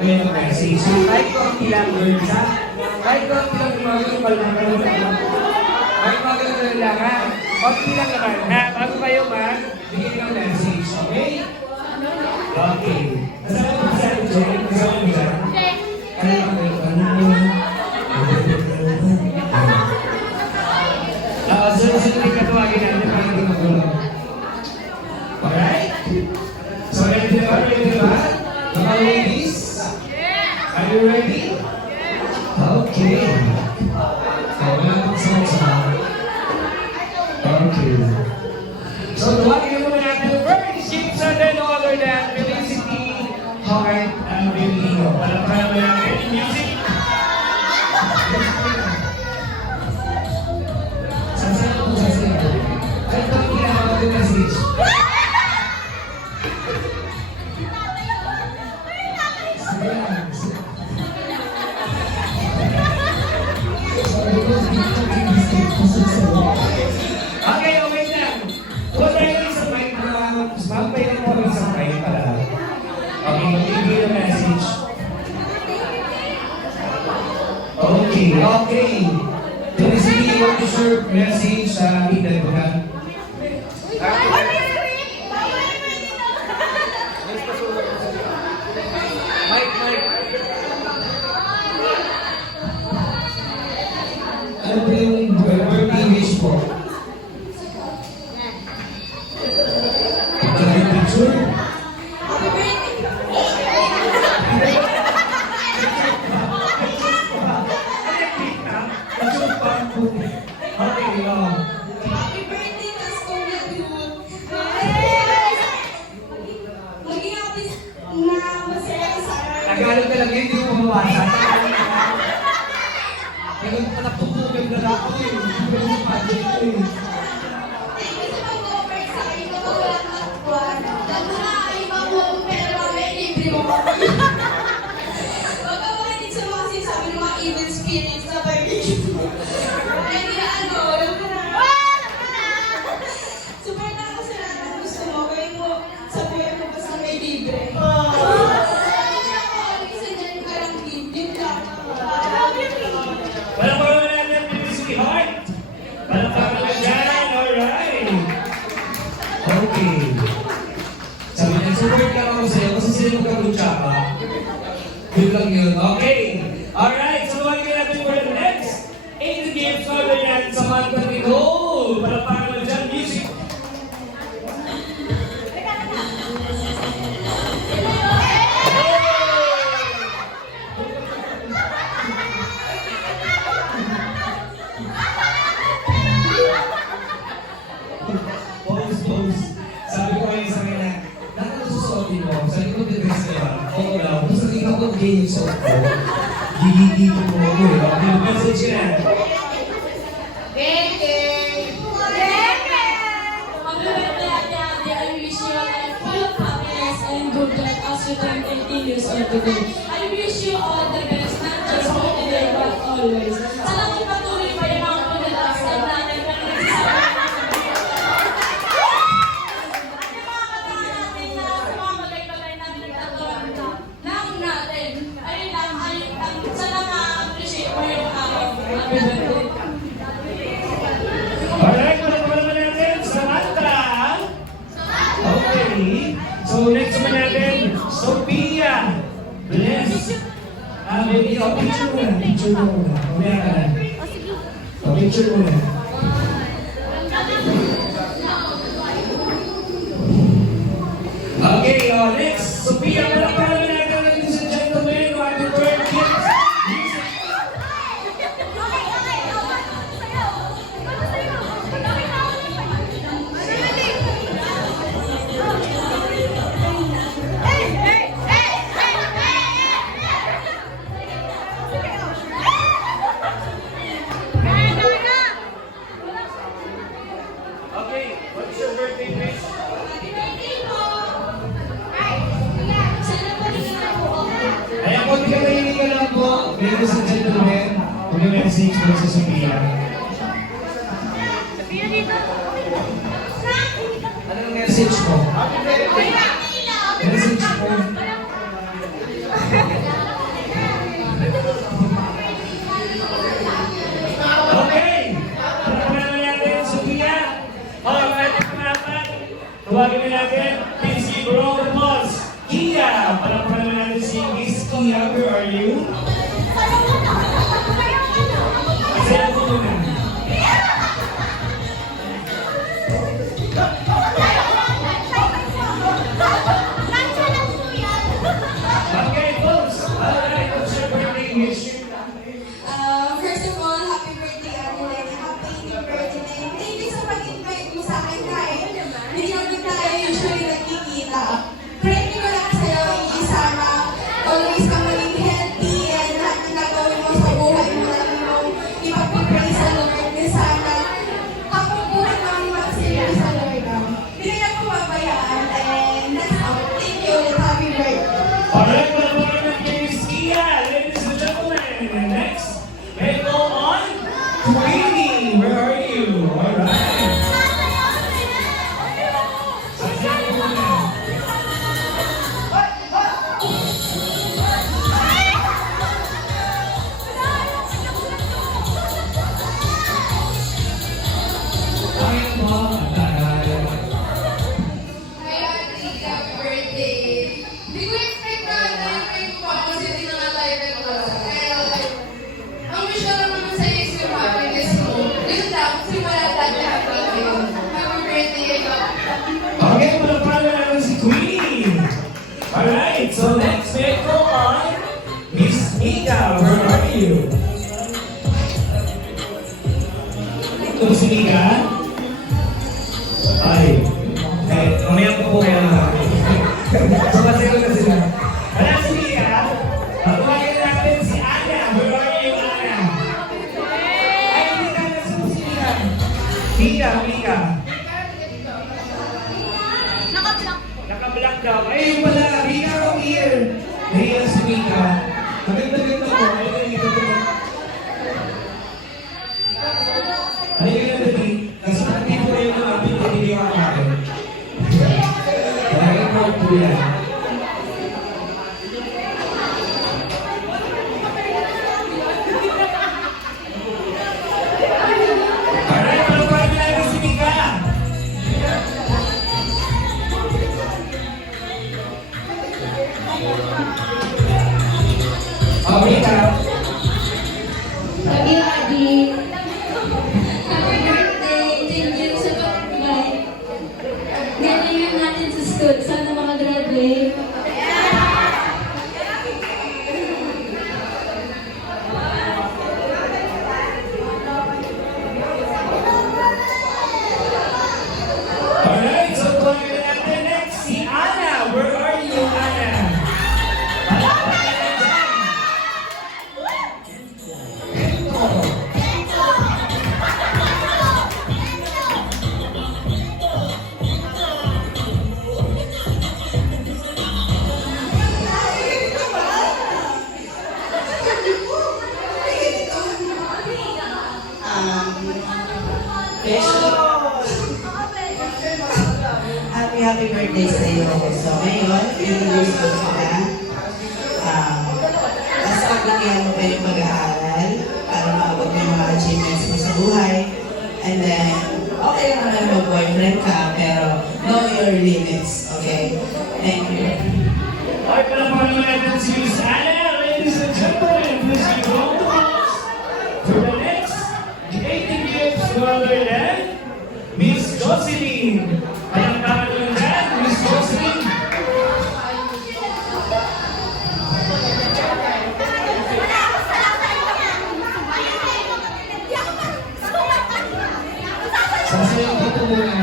may message. So, kahit konti lang, girls, ha? Kahit konti lang yung mga kalma-kalma. Kahit mga kalma lang, ha? Konti lang naman, ha? Bago kayo, ha? Bigyan ng message, okay? Okay. Kasama ko sa akin, Jen? Kasama ko dyan? Ano lang kayo? Sunod-sunod ka tawagin natin para hindi magulo. Alright? So, ready na ba? Ready na ba? Mga ladies? Are you ready? Okay. Wala kang sama-sama. Okay. So, tawagin mo natin first, Chips and then no other than Felicity, Heart, and Belino. Palapala mo natin yung music. Sasaya ko, sasaya ko. Kahit ba ang ginagawa ko message? Okay, wait lang. Huwag tayo ng isang mic. Magpay na po ng isang mic para. Okay, mag-ibig yung message. Okay, okay. Felicity, you want to share message sa ating dalawa? Ano ba yung birthday wish po? Picture yung picture? Okay, Happy birthday, Mas Kuya Dude! Maging happy na masaya ka sa akin. Tagalog talaga hindi mo mawasa. Tagalog pa napupugan na ako eh. Hindi ko magic eh. Thank you sa pag-offer sa akin. Kapag walang takbuhan. Dahil na iba mo, pero mamaya libre mo ko. Magkabalik sa mga sinasabi ng mga evil spirits sa barbecue. Hindi na ano, alam ko na. Super na ako sa lahat ng gusto mo. Gawin mo sa buhay mo basta may libre. Sabi niya ako, kasi dyan ka lang yun lang. Walang pagawa natin, Felicity Heart. Walang pagawa dyan, alright. Okay. Sabi niya, support ka ako sa'yo kasi sila magkakutsya ka. Yun lang yun. Okay. Alright, so tawagin natin for the next 8 games order yan sa Manta ni Gold. Walang pagawa dyan, music. Pose. Sabi ko kayo sa kanya, lahat ang susuotin mo, sa likod ng dress ka ba? Oo lang. Kung sa tingin ko, gay yung suot ko. Gigigito mo ako eh. Okay, message ka na. I wish you a life full of happiness and good luck as you turn 18 years old today. I wish you all the best, not just for today, but always. Sana patuloy pa yung mga pagdadasal natin na nagsasabi natin. Ayun lang, sana ma-appreciate mo yung happy birthday. Alright, naman natin sa Manta. Okay. So next naman natin, Sophia. Bless. Baby, picture mo na. Picture mo muna. Mamaya ka na. Picture mo na. Okay, next. Sophia, palakpakan naman natin, ladies and gentlemen. Happy birthday. Okay, what's your birthday wish? Happy birthday po! Sana po rin ako. Ayan po, hindi ka mahilig ka lang po. Ladies and gentlemen, mag-message po sa Sophia. Anong message mo? Message mo. Okay! Palakpakan naman natin, Sophia. Okay, mga apat. Tawagin na natin, please give a round of applause. Kia! Palakpakan naman natin si Miss Kia. Where are you? Masaya po muna. Okay, folks. Alright, what's your birthday wish? First of all, happy birthday, Adeline. Happy birthday. Thank you sa pag-invite mo sa akin kahit hindi naman tayo usually nagkikita. Pray ko lang sa'yo, Isara. Always kang maging healthy and lahat ng gagawin mo sa buhay mo lang mo. Ipag-pray sa Lord na sana habang buhay namin mag-save sa Lord. Hindi na ko mabayaan and that's all. Thank you ulit. Happy birthday. Alright, palakpakan natin kay Miss Kia. Ladies and gentlemen, and next, may go on, Queenie. Where are you? Alright. Masaya po muna. Ayun po, Hi, Ate. Happy birthday. Hindi ko expect na tayo pa kasi hindi na nga tayo nagkakala. Kaya, ang wish ko lang naman sa'yo is yung happiness mo. Yun lang, simula dati happy kayo. Happy birthday, okay, palakpakan natin si Queenie. Alright, so next may go on, Miss Mika. Where are you? Ito si Mika? Ay, mamaya po kaya na. Sumasayo na sila. Wala si Mika. Pagpapagin natin si Ana. Where are you, Ana? Ay, hindi ka na si Mika. Mika. Naka-black daw. Ay, wala. Mika, come here. Nahiya si Mika. Maganda-ganda mo. Ay, dito ko. Ay, dali. Kasi hindi po rin ang apit na hindi ako natin. Kaya po po yan. Alright, palakpakan natin si Mika. Oh, Mika. Lagi, Adi. Happy birthday. Thank you sa pag-invite. Galingan natin sa school. Sana makagraduate. Alright, so tawagin na natin next si Ana. Where are you, Ana? Palakpakan natin. Happy birthday sa iyo. So ngayon, years old ka na. Mas pagbigyan mo pa yung pag-aaral para maabot yung mga achievements mo sa buhay. And then, okay lang naman mag-boyfriend ka, pero know your limits, okay? Thank you. Okay, palakpakan naman natin si Miss Ana. Ladies and gentlemen, please give a round of applause for the next 18 gifts to other than Miss Jocelyn. Palakpakan naman natin, Miss Jocelyn. Sasayaw pa po muna.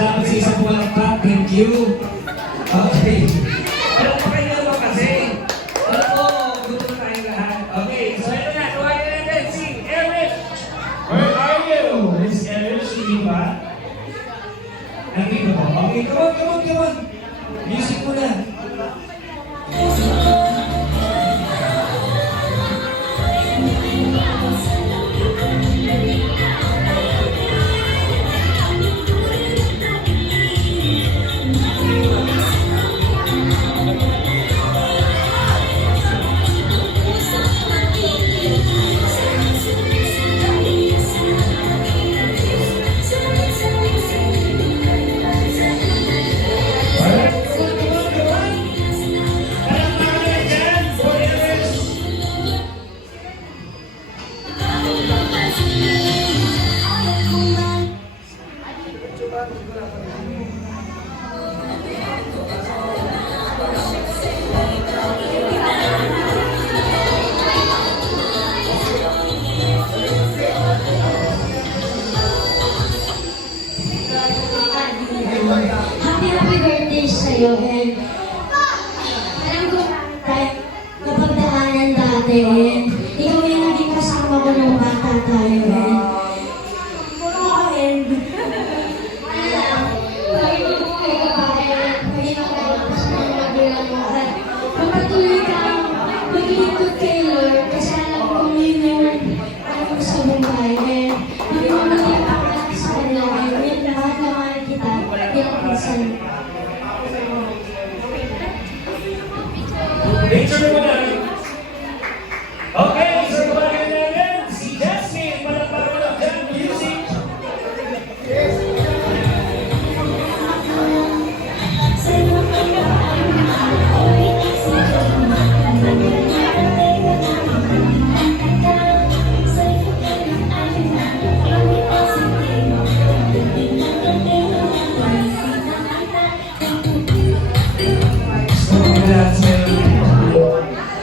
salamat sa isang palakpak. Thank you. Okay. Alam mo kayo naman kasi. Alam mo, gusto na tayong lahat. Okay, so ito na. Tuwain natin si Eric. Where are you? Miss Eric, hindi ba? Nandito po. Okay, come on. Music mo na. Happy birthday sa'yo, and alam ko tayo napagdaanan dati, and ikaw yung naging kasama ko ng bata tayo, and ano lang, lagi mo kung kayo kabayan, hindi na tayo kasama ng magulang mo, at magpatuloy kang maglingkod kay Lord, kasi alam ko yun yung ano mo sa buhay, and hindi mo maging pangalan sa kanila, and yun, lahat naman kita, yung pinsan. Picture mo na. Okay, so kumain natin si Jasmine. Palakpakan ng Jam Music.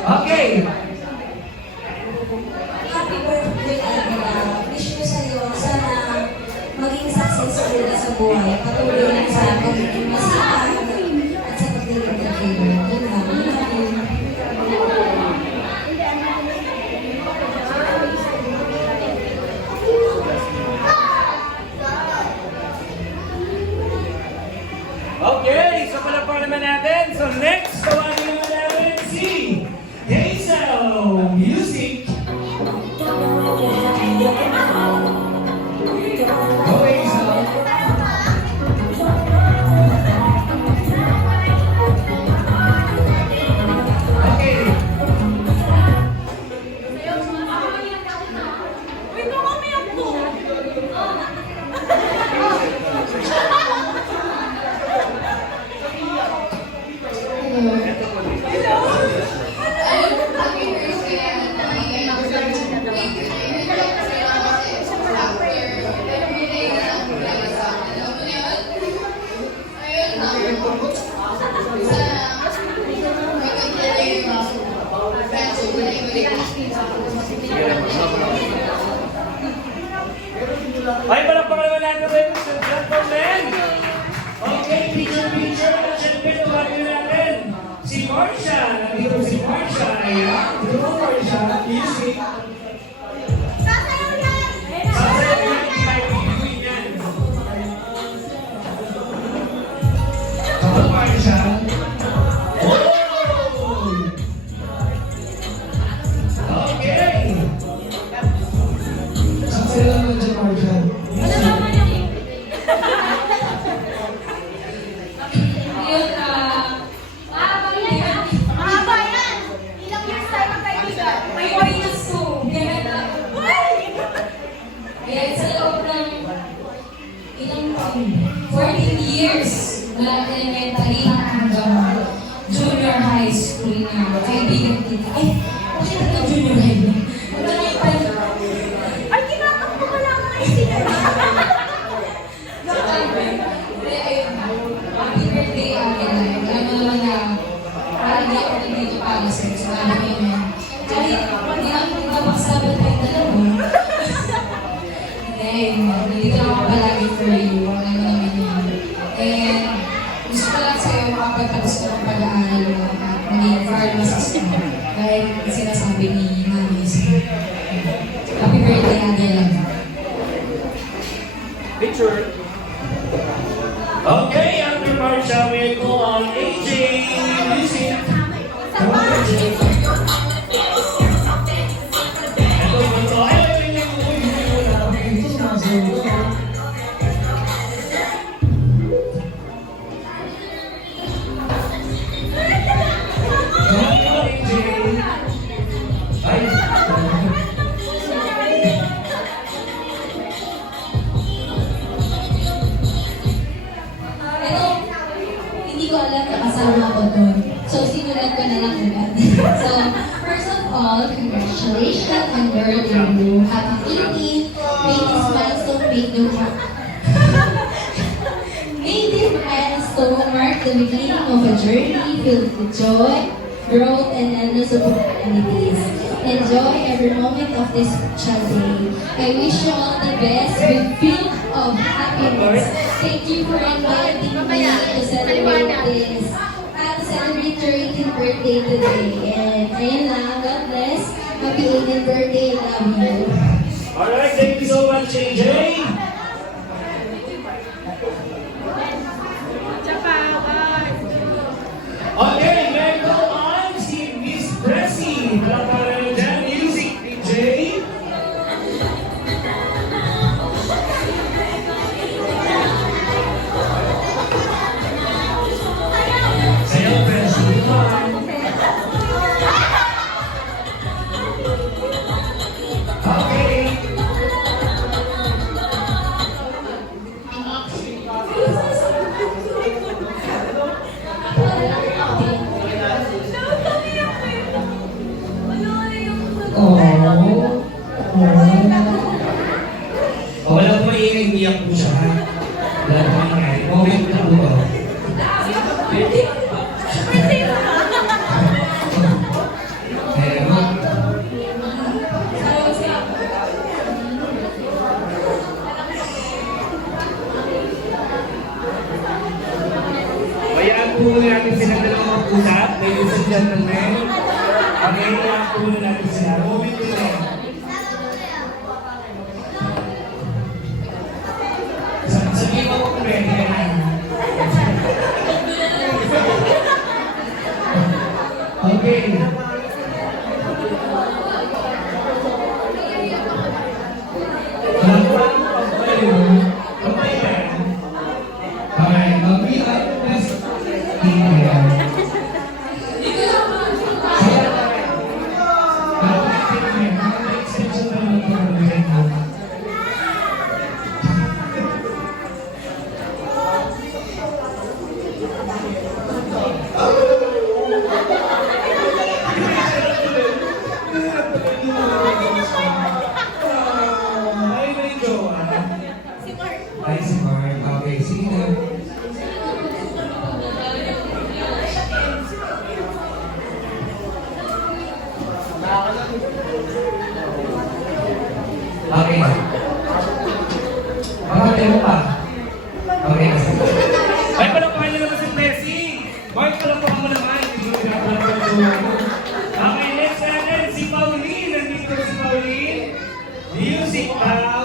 Okay. Happy birthday, Adela. Wish ko sa'yo, sana maging successful ka sa buhay. Patuloy lang sa pagiging masipag at sa pagdating ng kailan. Yun lang. Okay, so palakpakan naman natin. So next, tawagin naman natin si Hazel Music. Go Hazel. Okay. Ay, palakpakan naman natin rin sa platform na yan. Okay, picture. At syempre, tawagin natin si Marsha. Nandito si Marsha. Ayan. Dito mo, Marsha. Music. Sasayaw yan, hindi tayo pipiliin yan. Come on, Marsha. Okay. Sasayaw naman dyan, Marsha. Yun, Mahaba yan! Ilang years tayo magkaibigan? may 4 years to. Kaya sa loob ng ilang taon, 14 years mula elementary hanggang junior high school na kaibigan kita. Ay, bakit ito junior high na? Ay, kinatakbo ka lang mga isigan. Happy birthday, Ate. Alam mo naman na parang di ako nandito para sa'yo. Sabi ko yun. Kahit hindi ako magpapaksabat tayo dalawa. Hindi, nandito ako palagi for you. Alam mo naman yun. makapagtapos ko ng pag-aaral mo at maging pharmacist ko. Dahil sinasabi ni Mami sa happy birthday, Adela. Picture. Okay, after Marsha, we go on AJ Music. Come on, AJ. Ito, hindi ko alam na kasama ko doon. So, simulan ko na lang agad. So, first of all, congratulations on birthday, Lou. Happy 18. May this milestone make no May this milestone mark the beginning of a journey filled with joy, growth, and endless opportunities. Enjoy every moment of this special day. I wish you all the best with filled of happiness. Thank you for inviting me to celebrate this. To celebrate your 18th birthday today. And ayun lang, God bless. Happy 18th birthday, love you. Alright, thank you so much, AJ. Okay, may go on si Miss Pressy. Para dyan, music, AJ. Sayaw, Pressy. Okay. Wala po iiyak po siya. Wala po nangyari. Moment na po to. Hayaan po muna natin silang dalawang mag-usap. Ladies and gentlemen. Okay, hayaan po muna natin sila. Moment po na. Sabihin mo kung ready ka na. Okay. Okay, mag-be-up this email. Ay, si Mark. Okay, sige na. Okay. Makakatayo pa. Okay. Ay, palapakan niyo naman si Messi. Mark, palapakan mo naman. Okay, next natin si Pauline. Nandito si Pauline. Music now.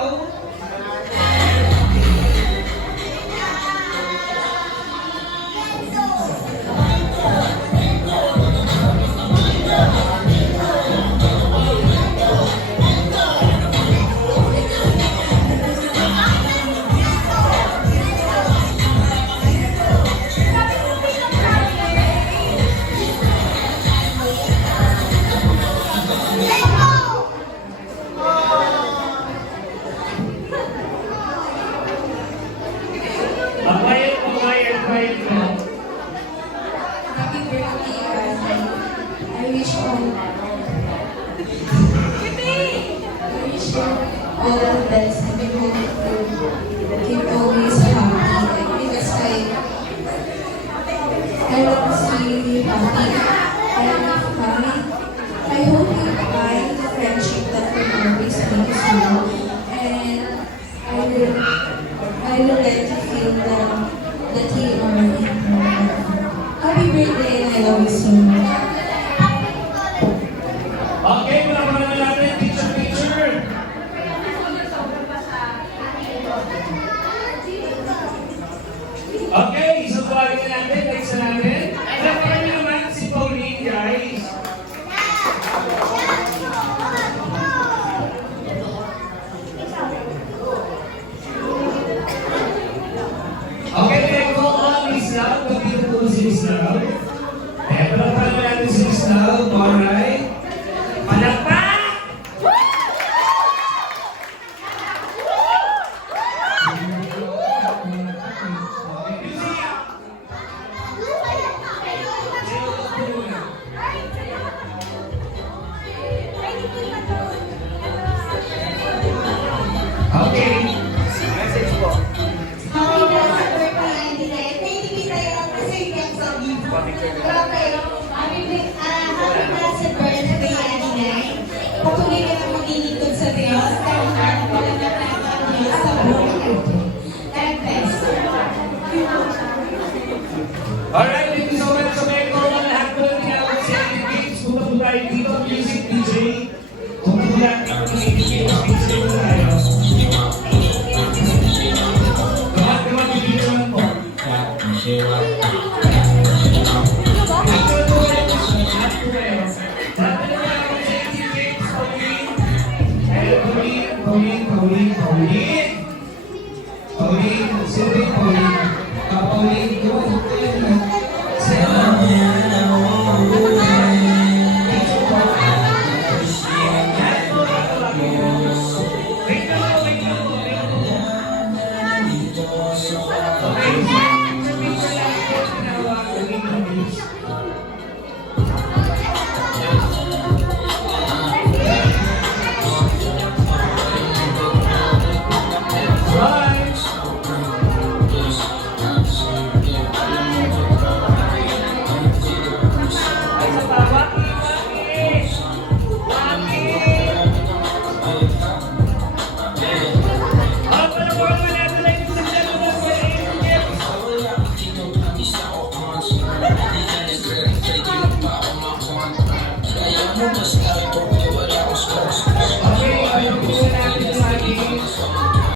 Happy birthday, Andy. I wish you all the best and I hope you keep always happy because I want to see you happy. I love family. I hope you find the friendship that will always make you, and I will let you feel that you are in love. love you so much. Okay, malaman na natin, teacher. Okay, so tawagin na natin, next na natin. Alapan niyo naman si Pauline, guys. Okay, kaya call on Miss Lau. Pagkita po si Miss Lau. Eh, palapalan natin si Miss Lau. Alright. Palakpak! Okay. Happy birthday, Andy Len. Thank you tayo kasi yan sa video. Happy blessed birthday, Andy Len. Patuloy ka na maglilingkod sa Diyos. Dahil walang ang Diyos sa buhay. God bless. Alright, thank you so much. So, may call on lahat po ng tinawag sa games. Punta po tayo dito, music DJ. Kung po lahat ng pinigil, mag-pixel po tayo. Lahat naman, hindi naman po.